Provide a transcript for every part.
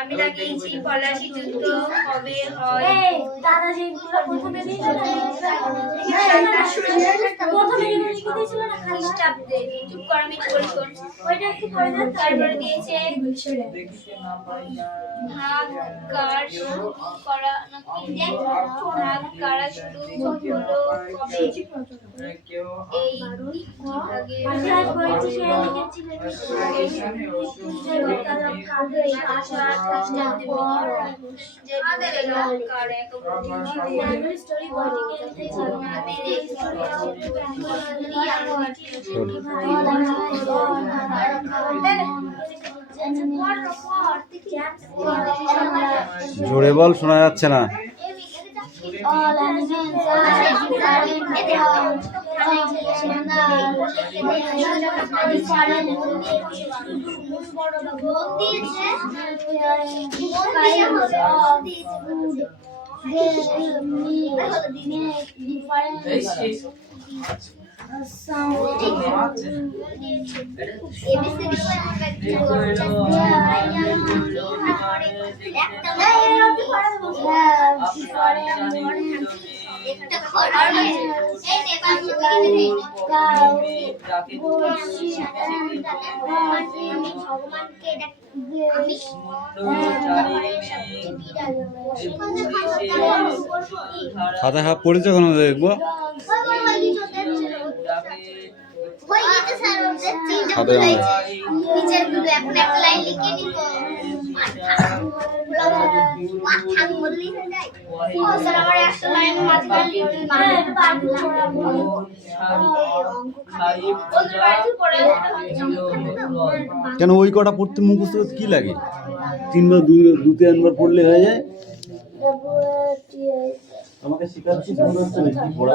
আমি লাগিয়েছি পলাশি জুতো কবে হয় দাদাজি প্রথমে দিয়েছিল না খ্রিস্টাব্দে চুপ কর আমি বলছি ওইটা একটু পড়ে দেন তারপরে দিয়েছে ভাগ কার শুরু করা নাকি ভাগ কারা শুরু হলো কবে এই ভাগে আমি বলছি সে লিখেছিল জোরে বল, শোনা যাচ্ছে না। খাতা খাপ পড়েছে কেন দেখবো। কেন ওই কটা পড়তে মুখস্থ কি লাগে? তিনবার দু তিনবার পড়লে হয়ে যায়। আমাকে শেখাচ্ছিস মনে হচ্ছে না কি পড়া।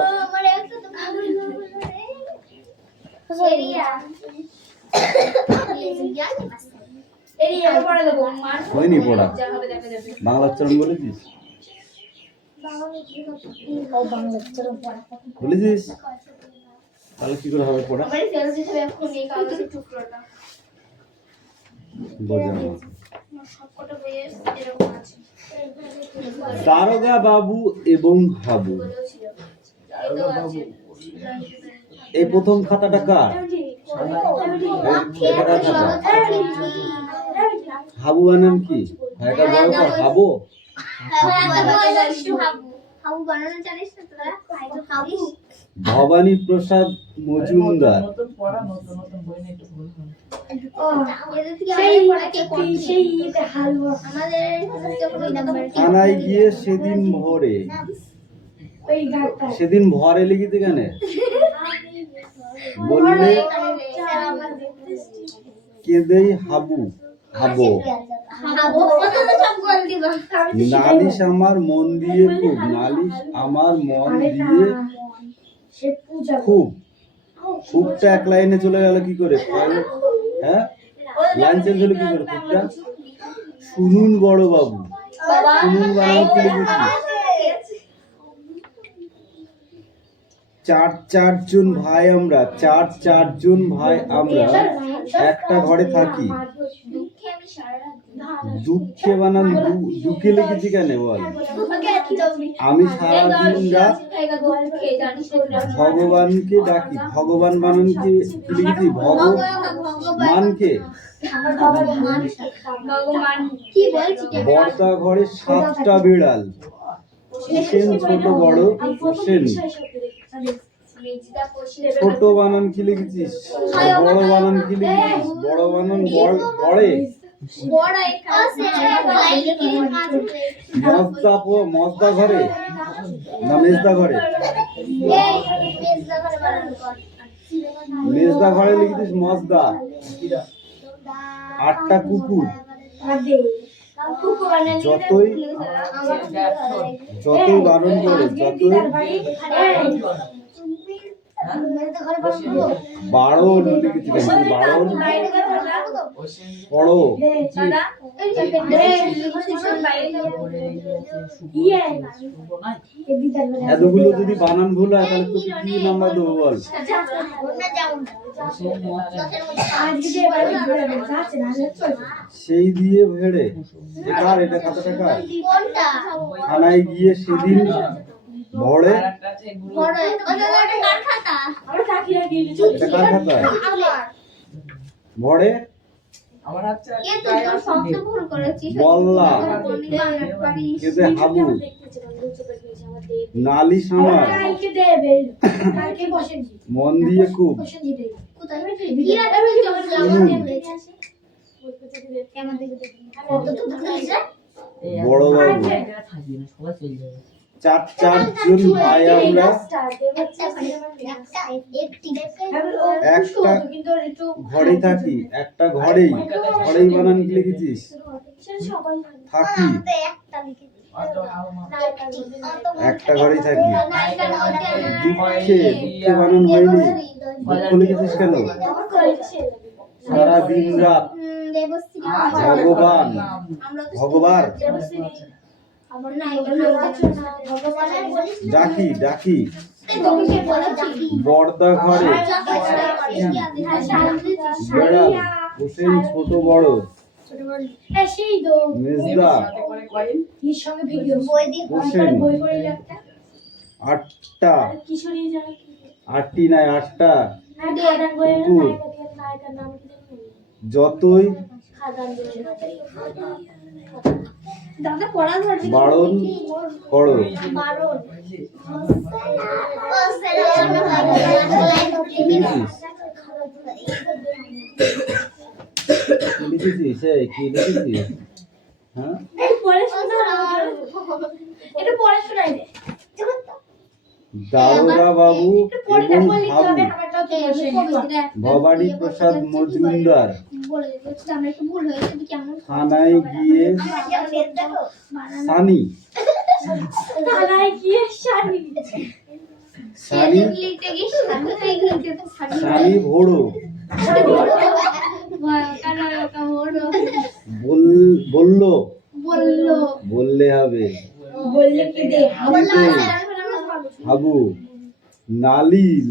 হয়নি পড়া, বাংলা উচ্চারণ বলেছিস? বলেছিস? তাহলে কি করে হবে পড়া? দারোগা বাবু এবং হাবু। এই প্রথম খাতাটা কার? হাবু বানান কি? এটা বড় কর হাবু। ভবানী প্রসাদ মজুমদার। থানায় গিয়ে সেদিন ভরে লিখিতে কেন বললে কেঁদেই হাবু হাবো। নালিশ আমার মন দিয়ে খুব, নালিশ আমার মন দিয়ে খুব। খুবটা এক লাইনে চলে গেল কি করে? হ্যাঁ, লাইন চেঞ্জ হলো কি করে? খুবটা শুনুন বড় বাবু, শুনুন বাবু কি লিখেছি? চারজন ভাই আমরা, চারজন ভাই আমরা একটা ঘরে থাকি। দুঃখে বানান দুঃখে লিখেছি কেন বল? আমি সারাদিন রাত ভগবানকে ডাকি। ভগবান বানানকে লিখেছি ভগবানকে। বর্দা ঘরে 7টা বিড়াল। হোসেন ছোট বড় হোসেন। ছোট বানান কি লিখেছিস? বড় বানান কি লিখেছিস? বড় বানান বড়ে। মজদা ঘরে না মেজদা ঘরে? মেজদা ঘরে লিখেছিস মজদা। 8টা কুকুর। যতই যতই বারণ করে, যতই বারণ লিখেছিলেন, কি বারণ পড়ো, এতগুলো যদি বানান ভুল হয় তাহলে তোকে কি নাম্বার দেবো বল? সেই দিয়ে ভেড়ে কার এটা খাতাটা কার? থানায় গিয়ে সেদিন ভরে, এটা কার খাতা? ভরে বল্লা কেঁদে হাবু নালিশ আমার মন দিয়ে খুব বড় বাবু চার চারজন ভাই আমরা একটা ঘরে থাকি, একটা ঘরেই ঘরেই বানান কি লিখেছিস? থাকি, একটা ঘরেই থাকি। দুঃখে দুঃখে বানান হয়নি, দুঃখ লিখেছিস কেন? সারা দিন রাত ভগবান ভগবান ডাকি ডাকি বর্দা ঘরে বেড়াল হোসেন ছোট বড় মেজদা হোসেন আটটা আটটি নাই আটটা কুকুর যতই বারণ করো লিখেছিস কি লিখেছিস? হ্যাঁ দারোগা বাবু এবং হাবু ভবানী প্রসাদ মজুমদার থানায় গিয়ে সানি সানি সানি ভোড়ো বললো বললে হবে হাবু নালিল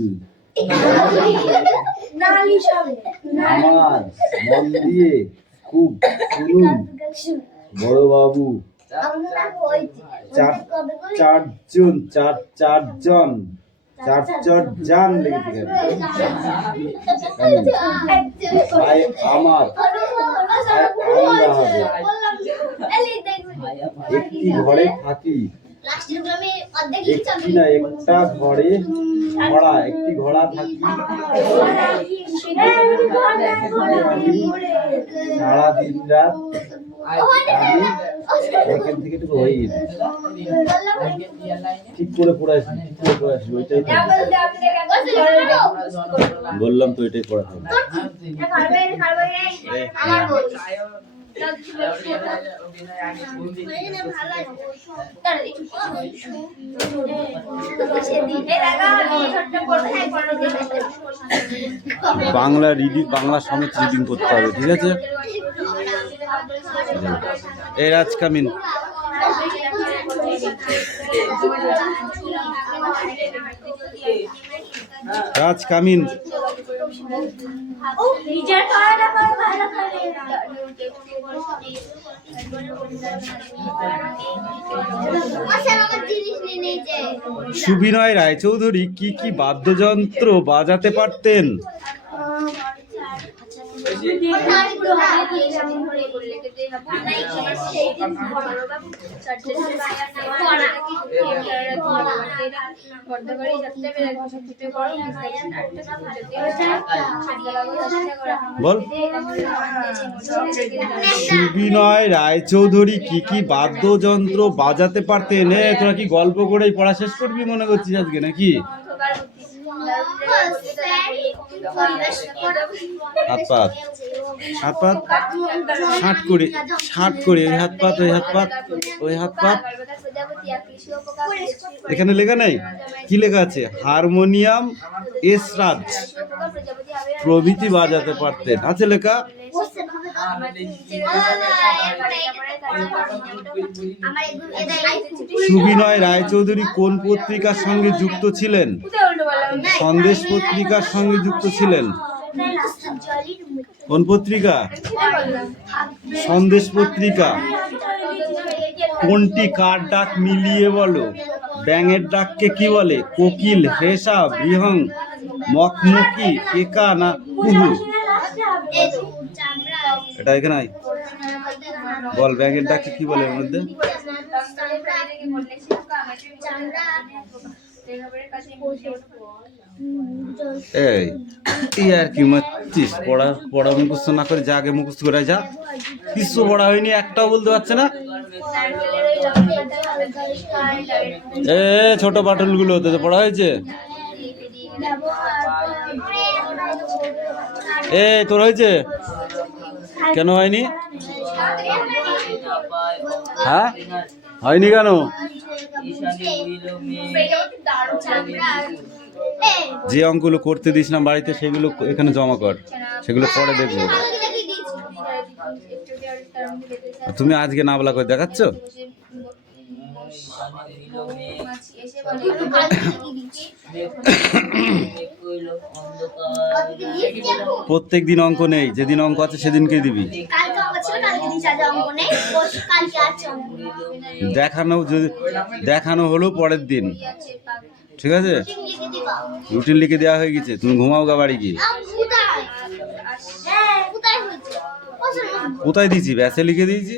আমার মন দিয়ে খুব শুনুন বড় বাবু চারজন জান লেগেছে আমার একটি ঘরে থাকি, একটি না একটা ঘরে ঘোড়া, একটি ঘোড়া থাকি সারা দিন রাত। এখান থেকে একটু হয়ে গেছে, ঠিক করে পড়াইছি, ঠিক করে পড়াইছি, ওইটাই বললাম তো, এটাই পড়া হবে। বাংলা রিডিং, বাংলা সমেত রিডিং করতে হবে, ঠিক আছে? এই রাজ কামিন রাজ কামিন সুবিনয় রায়চৌধুরী কি কি বাদ্যযন্ত্র বাজাতে পারতেন? বল। সুবিনয় রায়চৌধুরী কি কি বাদ্যযন্ত্র বাজাতে পারতেন? তোরা কি গল্প করেই পড়া শেষ করবি মনে করছিস আজকে নাকি? হাত পাত, হাত পাত, 60 করে ওই হাত পাত, ওই হাত পাত, ওই হাত পাত। এখানে লেখা নেই? কি লেখা আছে? হারমোনিয়াম এসরাজ প্রভৃতি বাজাতে পারতেন। আছে লেখা? সুবিনয় রায়চৌধুরী কোন পত্রিকার সঙ্গে যুক্ত ছিলেন? সন্দেশ পত্রিকার সঙ্গে যুক্ত ছিলেন। কোন পত্রিকা? সন্দেশ পত্রিকা। কোনটি কার ডাক মিলিয়ে বলো? ব্যাঙের ডাককে কি বলে? কোকিল, হেসা, বৃহং, মকমকি, কেকা না কুহু? এটা এখানে নাই। বল, ব্যাঙের ডাককে কি বলে এর মধ্যে? এই তুই আর কি মারছিস? পড়া মুখস্থ না করে যা, আগে মুখস্থ করে যা। কিছু পড়া হয়নি, একটাও বলতে পারছে না। এ ছোট বাটুল গুলো তো পড়া হয়েছে? এ তোর হয়েছে? কেন হয়নি? হ্যাঁ হয়নি কেন? যে অঙ্কগুলো করতে দিস না বাড়িতে সেগুলো এখানে জমা কর, সেগুলো পরে দেখবো। তুমি আজকে না বলা করে দেখাচ্ছ? প্রত্যেক দিন অঙ্ক নেই, যেদিন অঙ্ক আছে সেদিনকেই দিবি। দেখানো হলো পরের দিন, ঠিক আছে? রুটিন লিখে দেওয়া হয়ে গেছে, তুমি ঘুমাও গা বাড়ি গিয়ে। কোথায় দিয়েছি? ব্যাসে লিখে দিয়েছি।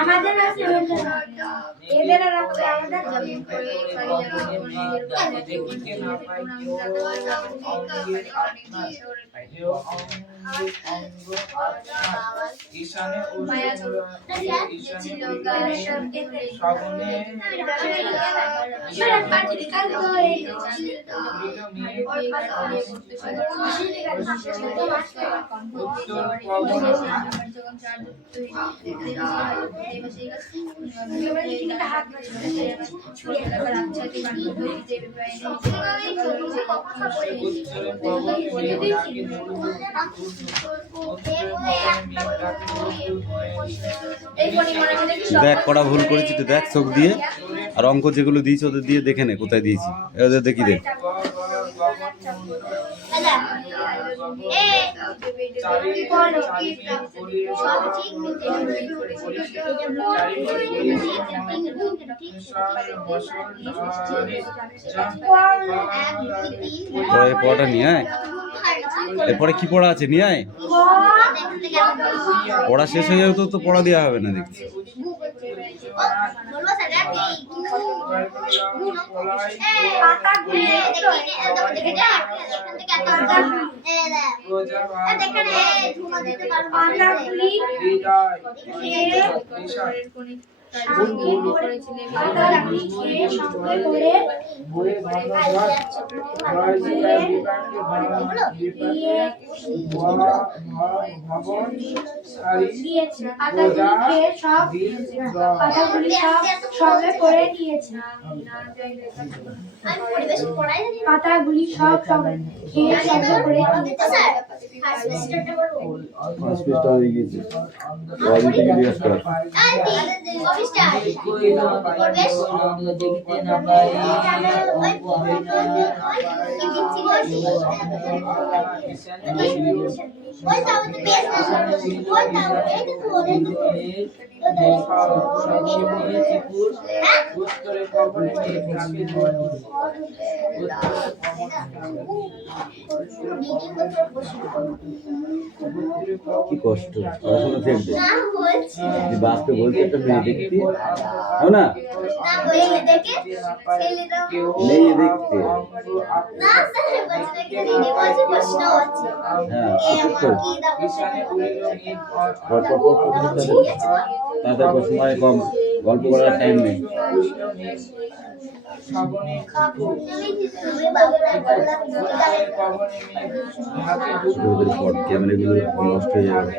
আমাদের আছে এদের রাখতে আমাদের দেখ কটা ভুল করেছি তো, দেখ চোখ দিয়ে। আর অঙ্ক যেগুলো দিয়েছি ওদের দিয়ে দেখে নে কোথায় দিয়েছি, ওদের দেখি দেখ। পড়াটা নিয়ে আয়, এরপরে কি পড়া আছে নিয়ে আয়। পড়া শেষ হয়ে যাবে তো পড়া দেওয়া হবে না দেখছি। পাতাগুলি সব খেয়ে সঙ্গে করে দিয়েছে। দেখতে না পাই কি কষ্ট পড়াশোনা ছেড়ে দে বাসকে বলছে একটা মেয়ে দেখতে না নেই দেখতে তাদের সময় কম গল্প করার টাইম নেই ক্যামেরাগুলো নষ্ট হয়ে যাবে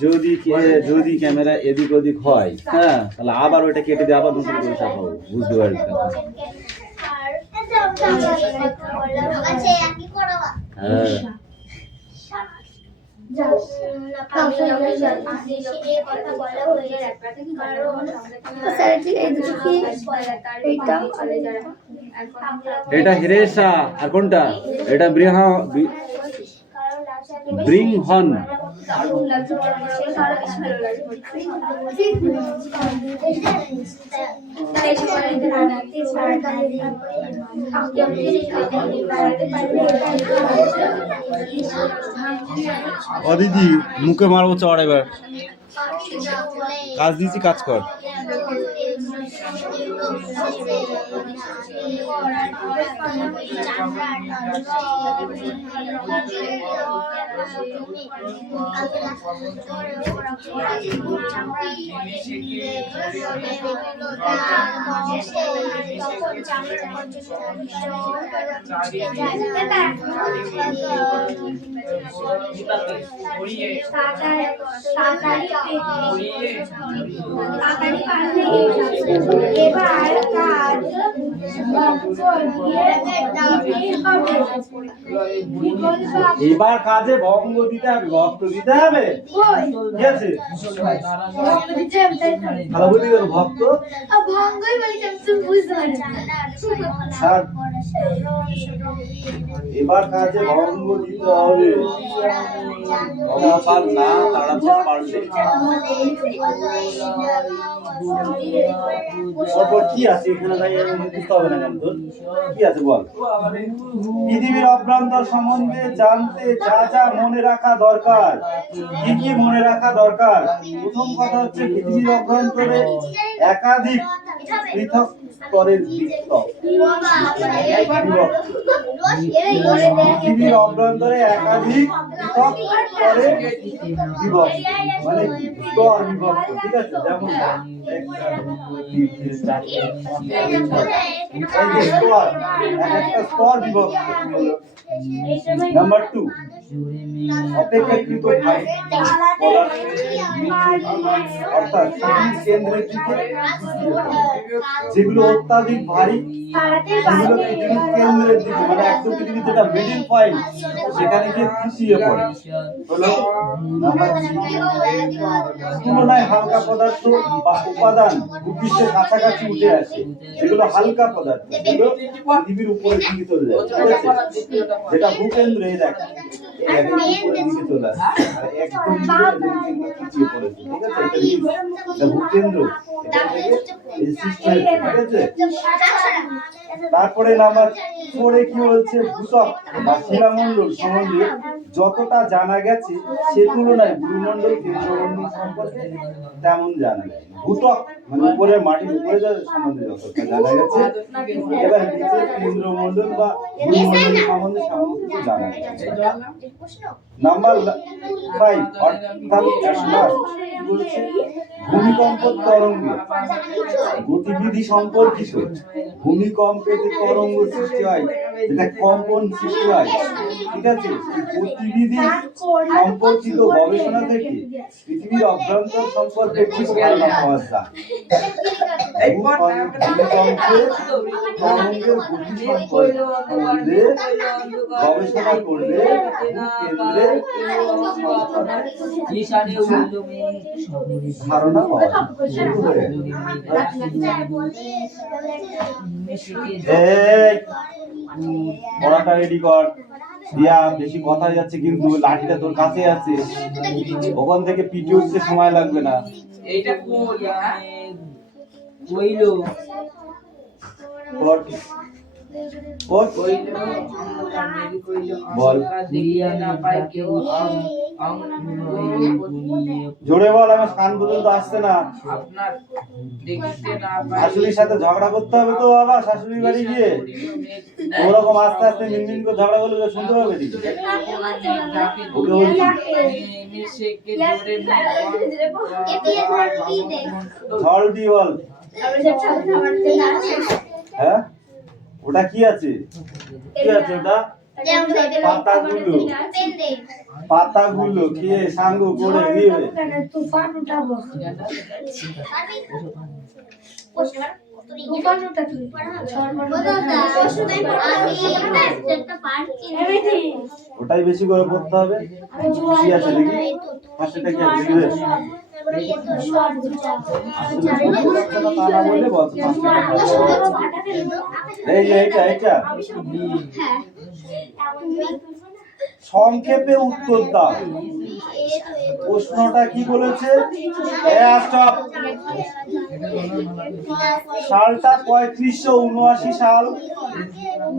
যদি ক্যামেরা এদিক ওদিক হয়, হ্যাঁ, তাহলে আবার ওইটা কেটে দিয়ে আবার নতুন করে ছাপাবো, বুঝতে পারছি। হ্যাঁ এটা হিরেশা, আর কোনটা এটা ব্রিংহন। ও দিদি মুখে মারবো চড়, এবার কাজ দিয়েছি, কাজ কর। এবার কাজে ভঙ্গ দিতে হবে, ভক্ত দিতে হবে, ঠিক আছে? ভক্ত এবার কাজে ভঙ্গ দিতে হবে, না তারা পারলে। কি আছে এখানে ভাই, বুঝতে হবে না কেন তোর? কি আছে বল? পৃথিবীর অভ্যন্তর সম্বন্ধে জানতে যা যা মনে রাখা দরকার। কি কি মনে রাখা দরকার? প্রথম কথা হচ্ছে পৃথিবীর অভ্যন্তরে একাধিক পৃথক স্তরের বৃত্ত। পৃথিবীর অভ্যন্তরে একাধিক পৃথক স্তরের বিভক্ত, মানে স্তর বিভক্ত, ঠিক আছে? যেমন স্তর বিভক্ত। নাম্বার 2, অপেক্ষাকৃত ভারী অর্থাৎ কেন্দ্রের দিকে, যেগুলো অত্যাধিক ভারী সেগুলো পৃথিবীর কেন্দ্রের দিকে, মানে একদম পৃথিবীর যেটা মিডল পয়েন্ট সেখানে গিয়ে পিছিয়ে পড়ে। হলো তুলনায় হালকা পদার্থ বা উপাদান ভূপৃষ্ঠের কাছাকাছি উঠে আসে, এগুলো হালকা পদার্থ, এগুলো পৃথিবীর উপরের দিকে চলে যায়, ঠিক আছে? যেটা ভূকেন্দ্র, এই দেখ উপরের দিকে চলে আসে, আর একদম পিছিয়ে পড়েছে, ঠিক আছে? এটা ভূকেন্দ্র, ঠিক আছে? তারপরে নাম্বার 4 কি বলছে? ভূত্বক বা শিলামণ্ডল সম্বন্ধে যতটা জানা গেছে সে তুলনায় ভূমণ্ডল কেন্দ্রমণ্ডল সম্পর্কে তেমন জানা যায়। ভূত্বক মানে উপরের মাটির উপরে সম্বন্ধে যতটা জানা গেছে, এবার নিচে কেন্দ্রমণ্ডল বা ভূমণ্ডল সম্বন্ধে সামান্য জানা গেছে। নাম্বার 5 অর্থাৎ বলেছে ভূমিকম্প তরঙ্গ গতিবিধি সম্পর্কিত ভূমিকম্পে যে তরঙ্গ সৃষ্টি হয় যেটা কম্পন সৃষ্টি হয়, ঠিক আছে, গতিবিধি সম্পর্কিত গবেষণা থেকে পৃথিবীর অভ্যন্তর সম্পর্কে কি ধারণা পাওয়া যায়? ভূমিকম্পে তরঙ্গের গতি সম্পর্কে গবেষণা করলে কেন্দ্রে ধারণা পাওয়া যায়। পড়াটা রেডি কর দিয়া, বেশি কথা যাচ্ছে কিন্তু লাঠিটা তোর কাছে আছে, ওখান থেকে পিটি উঠতে সময় লাগবে না। এইটা কইলো বল, জোরে বল, আমার কান পর্যন্ত আসছে না। শাশুড়ির সাথে ঝগড়া করতে হবে তো বাবা, শাশুড়ি বাড়ি গিয়ে ওরকম আস্তে আস্তে মিনমিন করে ঝগড়া করলে শুনতে পাবে ঠিক। ঝড় দি বল। হ্যাঁ, ওটা কি আছে? কি আছে ওটা? পাতাগুলো, পাতাগুলো কে সাঙ্গ করে দিবে। তুফান উঠাবো। ওটাই বেশি করে পড়তে হবে। কি আছে দেখি? পাশেটা কি আছে দেখি? এই যে এটা সংক্ষেপে উত্তর দাও। প্রশ্নটা কি বলেছে? সালটা 3579 সাল।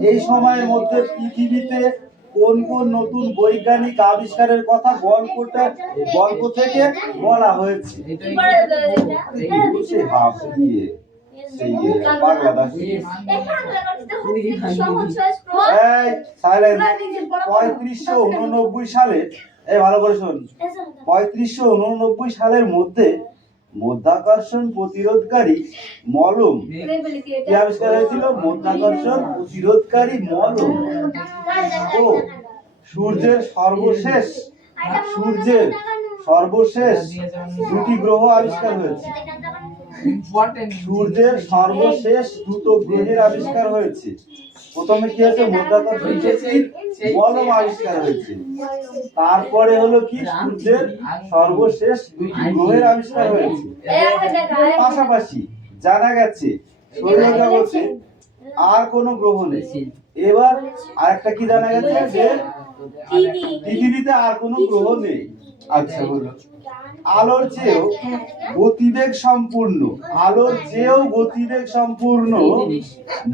এই সময়ের মধ্যে পৃথিবীতে কোন কোন নতুন বৈজ্ঞানিক আবিষ্কারের কথা গল্প থেকে বলা হয়েছে? সালে, ভালো করে শোন, 3589 সালের মধ্যে মধ্যাকর্ষণ প্রতিরোধকারী মলম কি আবিষ্কার হয়েছিল? মধ্যাকর্ষণ প্রতিরোধকারী মলম ও সূর্যের সর্বশেষ দুটি গ্রহ আবিষ্কার হয়েছে। সূর্যের সর্বশেষ দুটো গ্রহের আবিষ্কার হয়েছে। প্রথমে কি হয়েছে? মধ্যাকর্ষণ মলম আবিষ্কার হয়েছে। তারপরে হলো কি? সূর্যের সর্বশেষ দুটি গ্রহের আবিষ্কার হয়েছে। পাশাপাশি জানা গেছে সৌরজগতে আর কোনো গ্রহ নেই। এবার আরেকটা কি জানা গেছে? যে পৃথিবীতে আর কোনো গ্রহ নেই। আচ্ছা, বলো। আলোর চেয়েও গতিবেগ সম্পূর্ণ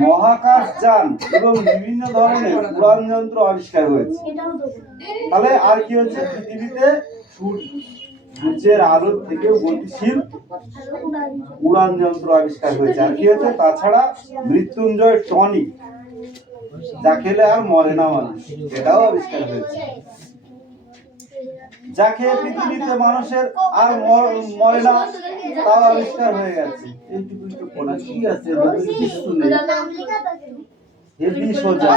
মহাকাশযান এবং বিভিন্ন ধরনের উড়ান যন্ত্র আবিষ্কার হয়েছে। তাহলে আর কি হচ্ছে? পৃথিবীতে সূর্যের আলোর থেকেও গতিশীল উড়ান যন্ত্র আবিষ্কার হয়েছে। আর কি হচ্ছে? তাছাড়া মৃত্যুঞ্জয় টনিক, যা খেলে আর মরে না মানুষ, এটাও আবিষ্কার হয়েছে। যা খেয়ে পৃথিবীতে মানুষের আর মরে না, তাও আবিষ্কার হয়ে গেছে। এইটুকুই তো পড়া। কি আছে? কিছু নেই, হেভি সোজা।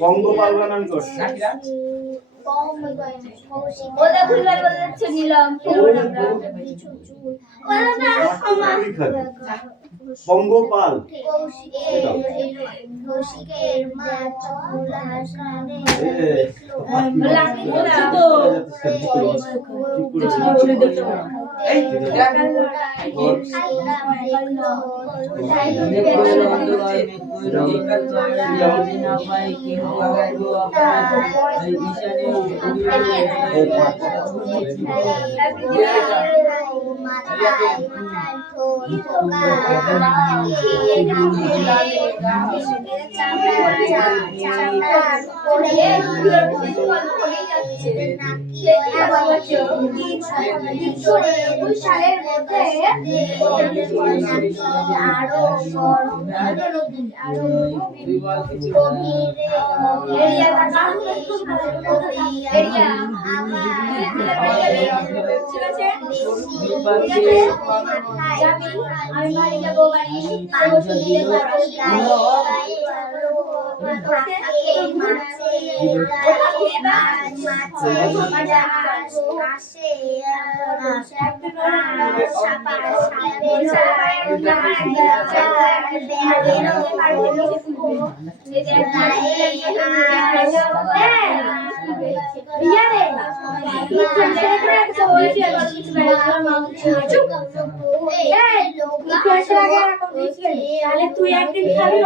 পঙ্গপাল বানান কর। পঙ্গপাল 2021 সালের মধ্যে আরো আমি বাড়ি যাবো বাড়ি তুই একদিন খাবি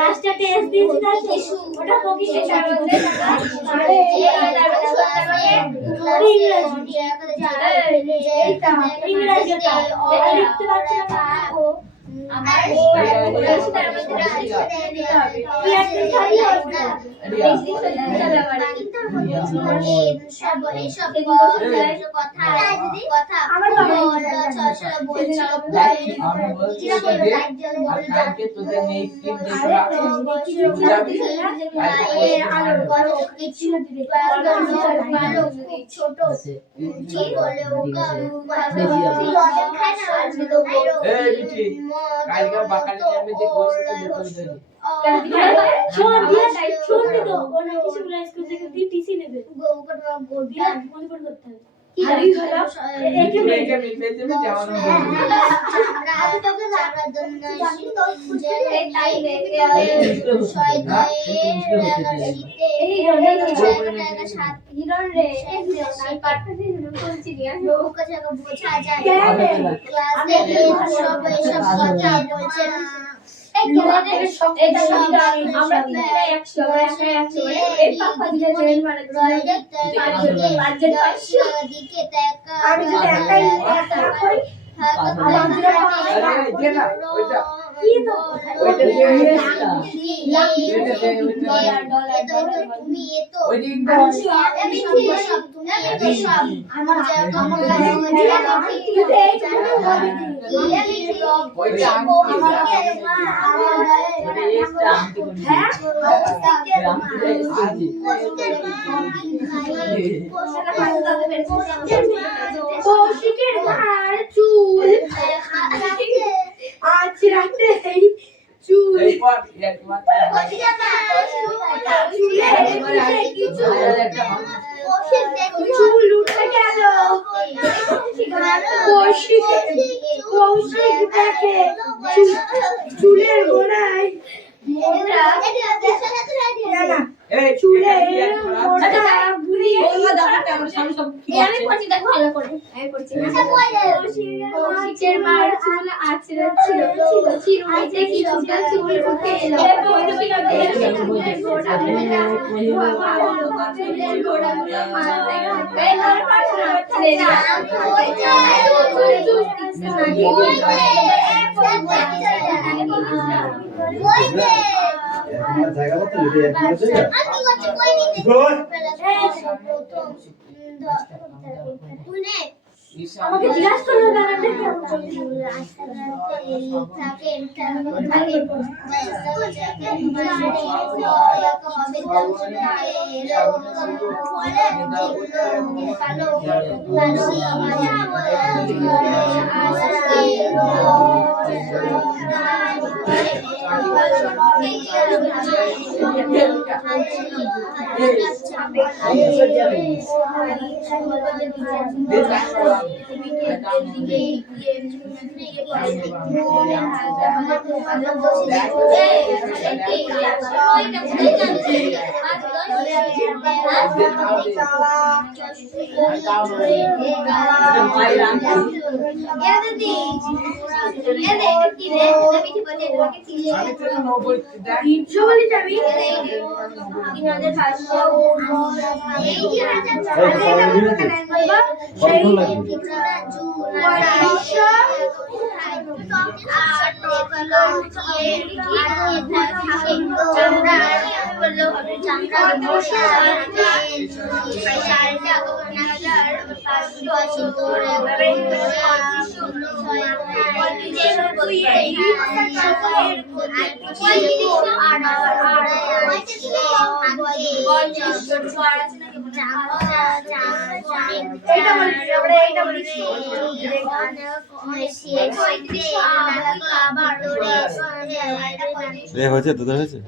লাস্টে টেস্ট দিয়েছিস ওটা পকিটে চাবি ইংরেজি লিখতে পারছি না আমার চুলের গোড়ায় জায়গা মতো যদি আমাকে জিজ্ঞাসা করলো বললো চামড়া বসে চালটা 5,500 করে হয়েছে তোদের হয়েছে?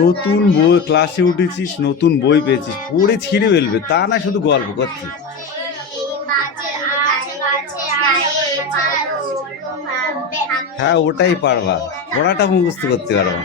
নতুন বই ক্লাসে উঠেছিস, নতুন বই পেয়েছিস, পড়ে ছিঁড়ে ফেলবে তা না, শুধু গল্প করছিস। হ্যাঁ ওটাই পারবা, পড়াটা মুখস্থ করতে পারবা না।